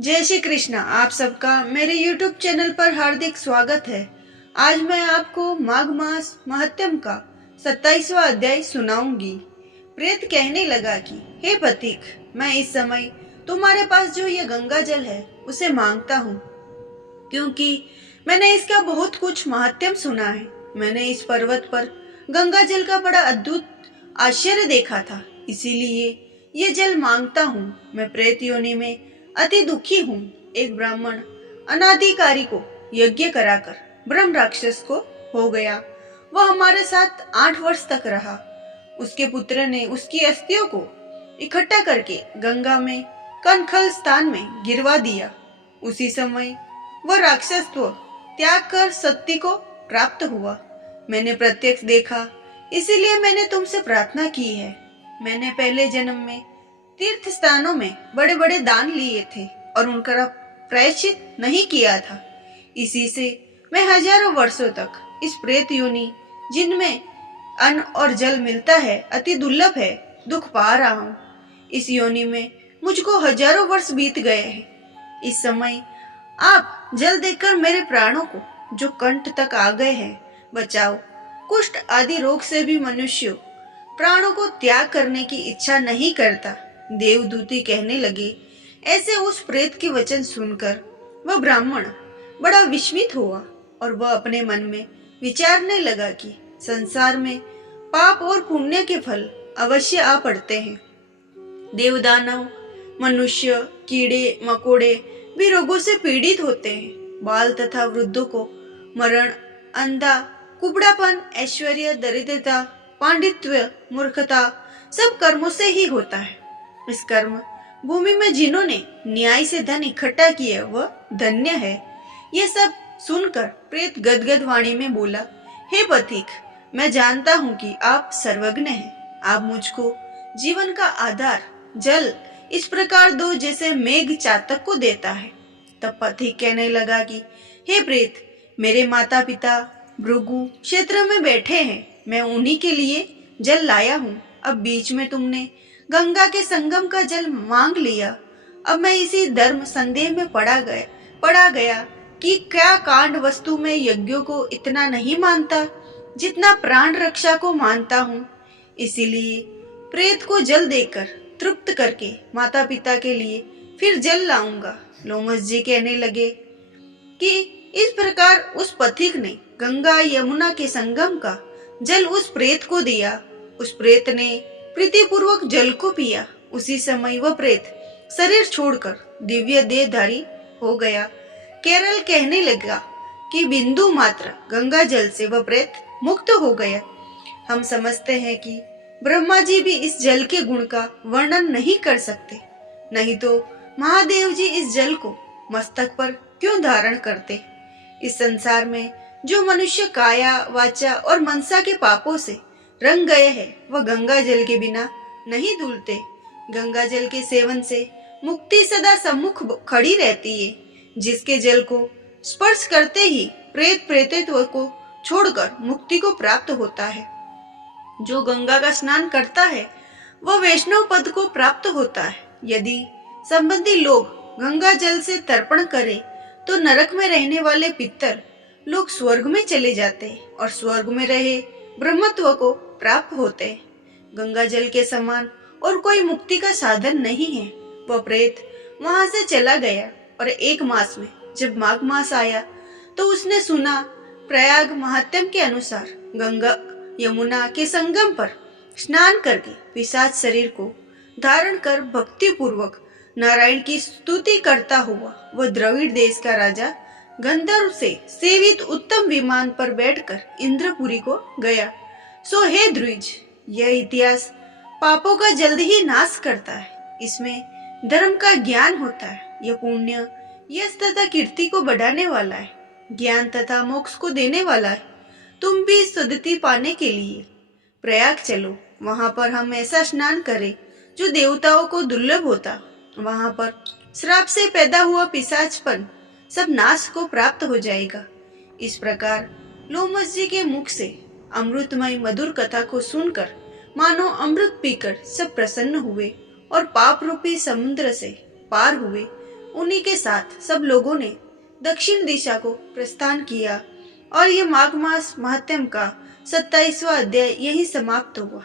जय श्री कृष्णा। आप सबका मेरे YouTube चैनल पर हार्दिक स्वागत है। आज मैं आपको माघ मास महात्म्य का 27वां अध्याय सुनाऊंगी। प्रेत कहने लगा कि हे पथिक, मैं इस समय तुम्हारे पास जो ये गंगा जल है उसे मांगता हूँ, क्योंकि मैंने इसका बहुत कुछ महात्म्य सुना है। मैंने इस पर्वत पर गंगा जल का बड़ा अद्भुत आश्चर्य देखा था, इसीलिए ये जल मांगता हूँ। मैं प्रेत योनि में अति दुखी हूँ। एक ब्राह्मण अनाधिकारी को यज्ञ कराकर ब्रह्म राक्षस को हो गया। वह हमारे साथ 8 वर्ष तक रहा। उसके पुत्र ने उसकी अस्थियों को इकट्ठा करके गंगा में कनखल स्थान में गिरवा दिया। उसी समय वह राक्षसत्व त्याग कर सत्य को प्राप्त हुआ। मैंने प्रत्यक्ष देखा, इसीलिए मैंने तुमसे प्रार्थना की है। मैंने पहले जन्म में तीर्थ स्थानों में बड़े बड़े दान लिए थे और उनका प्रायश्चित नहीं किया था। इसी से मैं हजारों वर्षों तक इस प्रेत योनि, जिनमें अन्न और जल मिलता है, अति दुर्लभ है, दुख पा रहा हूँ। इस योनि में मुझको हजारों वर्ष बीत गए हैं। इस समय आप जल देकर मेरे प्राणों को, जो कंठ तक आ गए हैं, बचाओ। कुष्ठ आदि रोग से भी मनुष्य प्राणों को त्याग करने की इच्छा नहीं करता। देवदूती कहने लगे। ऐसे उस प्रेत के वचन सुनकर वह ब्राह्मण बड़ा विस्मित हुआ और वह अपने मन में विचारने लगा कि संसार में पाप और पुण्य के फल अवश्य आ पड़ते हैं। देवदानव, मनुष्य, कीड़े मकोड़े भी रोगों से पीड़ित होते हैं। बाल तथा वृद्धों को मरण, अंधा, कुबड़ापन, ऐश्वर्य, दरिद्रता, पांडित्य, मूर्खता सब कर्मों से ही होता है। इस कर्म भूमि में जिन्होंने न्याय से धन इकट्ठा किया वह धन्य है। ये सब सुनकर प्रेत गदगद वाणी में बोला, हे पथिक, मैं जानता हूँ कि आप सर्वज्ञ हैं। आप मुझको जीवन का आधार जल इस प्रकार दो जैसे मेघ चातक को देता है। तब पथिक कहने लगा कि हे प्रेत, मेरे माता पिता भृगु क्षेत्र में बैठे हैं। मैं उन्हीं के लिए जल लाया हूँ। अब बीच में तुमने गंगा के संगम का जल मांग लिया। अब मैं इसी धर्म संदेह में पड़ा गया कि क्या कांड वस्तु में यज्ञों को इतना नहीं मानता जितना प्राण रक्षा को मानता हूँ। इसीलिए प्रेत को जल देकर तृप्त करके माता पिता के लिए फिर जल लाऊंगा। लोमस जी कहने लगे कि इस प्रकार उस पथिक ने गंगा यमुना के संगम का जल उस प्रेत को दिया। उस प्रेत ने प्रीतिपूर्वक जल को पिया। उसी समय वह प्रेत शरीर छोड़कर दिव्य देहधारी हो गया। केरल कहने लगा कि बिंदु मात्र गंगा जल से वह प्रेत मुक्त हो गया। हम समझते हैं कि ब्रह्मा जी भी इस जल के गुण का वर्णन नहीं कर सकते, नहीं तो महादेव जी इस जल को मस्तक पर क्यों धारण करते। इस संसार में जो मनुष्य काया, वाचा और मनसा के पापों से रंग गए हैं, वह गंगा जल के बिना नहीं धुलते। गंगा जल के सेवन से मुक्ति सदा सम्मुख खड़ी रहती है। जिसके जल को स्पर्श करते ही प्रेत प्रेतित्व को छोड़कर मुक्ति को प्राप्त होता है। जो गंगा का स्नान करता है वह वैष्णव पद को प्राप्त होता है। यदि संबंधी लोग गंगा जल से तर्पण करें तो नरक में रहने वाले पितर लोग स्वर्ग में चले जाते हैं और स्वर्ग में रहे ब्रह्मत्व को प्राप्त होते हैं। गंगा जल के समान और कोई मुक्ति का साधन नहीं है। वह प्रेत वहां से चला गया और 1 मास में जब माघ मास आया तो उसने सुना प्रयाग महात्म्य के अनुसार गंगा यमुना के संगम पर स्नान करके पिशाच शरीर को धारण कर भक्ति पूर्वक नारायण की स्तुति करता हुआ वह द्रविड़ देश का राजा गंधर्व से सेवित उत्तम विमान पर बैठकर इंद्रपुरी को गया। सो हे द्विज, यह इतिहास पापों का जल्द ही नाश करता है। इसमें धर्म का ज्ञान होता है। यह पुण्य यश तथा कीर्ति को बढ़ाने वाला है, ज्ञान तथा मोक्ष को देने वाला है। तुम भी सद्गति पाने के लिए प्रयाग चलो। वहां पर हम ऐसा स्नान करें जो देवताओं को दुर्लभ होता। वहां पर श्राप से पैदा हुआ पिशाचपन सब नाश को प्राप्त हो जाएगा। इस प्रकार लोमस जी के मुख से अमृतमय मधुर कथा को सुनकर मानो अमृत पीकर सब प्रसन्न हुए और पाप रूपी समुद्र से पार हुए। उन्हीं के साथ सब लोगों ने दक्षिण दिशा को प्रस्थान किया और ये माघ मास महात्म्य का 27वां अध्याय यही समाप्त हुआ।